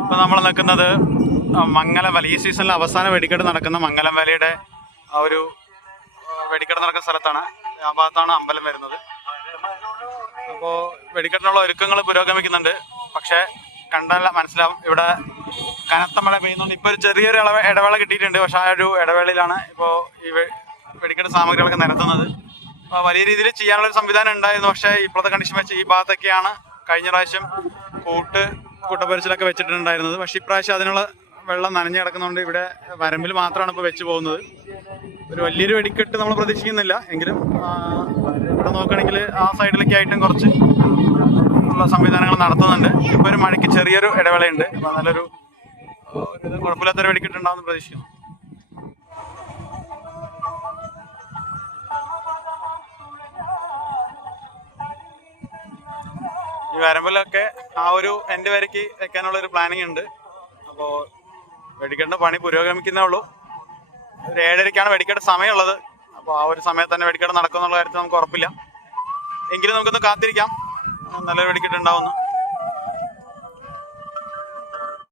ഇപ്പൊ നമ്മൾ നിൽക്കുന്നത് മംഗലം വല. ഈ അവസാന വെടിക്കെട്ട് നടക്കുന്ന മംഗലം വലയുടെ ആ ഒരു വെടിക്കെട്ട് നടക്കുന്ന സ്ഥലത്താണ്. ആ ഭാഗത്താണ് അമ്പലം വരുന്നത്. അപ്പോൾ വെടിക്കെട്ടിനുള്ള ഒരുക്കങ്ങൾ പുരോഗമിക്കുന്നുണ്ട്. പക്ഷേ കണ്ടല്ല മനസ്സിലാവും ഇവിടെ കനത്ത മഴ പെയ്യുന്നുണ്ട്. ഇപ്പോൾ ഒരു ചെറിയൊരു ഇളവ ഇടവേള കിട്ടിയിട്ടുണ്ട്. പക്ഷെ ആ ഒരു ഇടവേളയിലാണ് ഇപ്പോ ഈ വെടിക്കെട്ട് സാമഗ്രികളൊക്കെ നിരത്തുന്നത്. വലിയ രീതിയിൽ ചെയ്യാനുള്ള ഒരു സംവിധാനം ഉണ്ടായിരുന്നു. പക്ഷേ ഇപ്പോഴത്തെ കണ്ടീഷൻ വെച്ച് ഈ ഭാഗത്തൊക്കെയാണ് കഴിഞ്ഞ പ്രാവശ്യം കൂട്ട് കൂട്ടപ്പരിച്ചിലൊക്കെ വെച്ചിട്ടുണ്ടായിരുന്നത്. പക്ഷേ ഇപ്രാവശ്യം അതിനുള്ള വെള്ളം നനഞ്ഞു കിടക്കുന്നതുകൊണ്ട് ഇവിടെ വരമ്പിൽ മാത്രമാണ് ഇപ്പോൾ വെച്ച് പോകുന്നത്. ഒരു വലിയൊരു വെടിക്കെട്ട് നമ്മൾ പ്രതീക്ഷിക്കുന്നില്ല. എങ്കിലും ഇവിടെ നോക്കുകയാണെങ്കിൽ ആ സൈഡിലൊക്കെ ആയിട്ടും കുറച്ച് ഉള്ള സംവിധാനങ്ങൾ നടത്തുന്നുണ്ട്. ഇപ്പോൾ ഒരു മഴയ്ക്ക് ചെറിയൊരു ഇടവേളയുണ്ട്. അപ്പോൾ നല്ലൊരു കുഴപ്പമില്ലാത്തൊരു വെടിക്കെട്ട് ഉണ്ടാവുമെന്ന് പ്രതീക്ഷിക്കുന്നു. വരമ്പിലൊക്കെ ആ ഒരു എന്റെ വരയ്ക്ക് വെക്കാനുള്ള ഒരു പ്ലാനിങ് ഉണ്ട്. അപ്പോൾ വെടിക്കേണ്ട പണി പുരോഗമിക്കുന്നേ ഉള്ളൂ. ഒരു ഏഴരയ്ക്കാണ് വെടിക്കേണ്ട സമയമുള്ളത്. അപ്പോൾ ആ ഒരു സമയത്ത് തന്നെ വെടിക്കേണ്ട നടക്കുമെന്നുള്ള കാര്യത്തിൽ നമുക്ക് ഉറപ്പില്ല. എങ്കിലും നമുക്കൊന്ന് കാത്തിരിക്കാം. നല്ലൊരു വെടിക്കെട്ട് ഉണ്ടാവുന്നു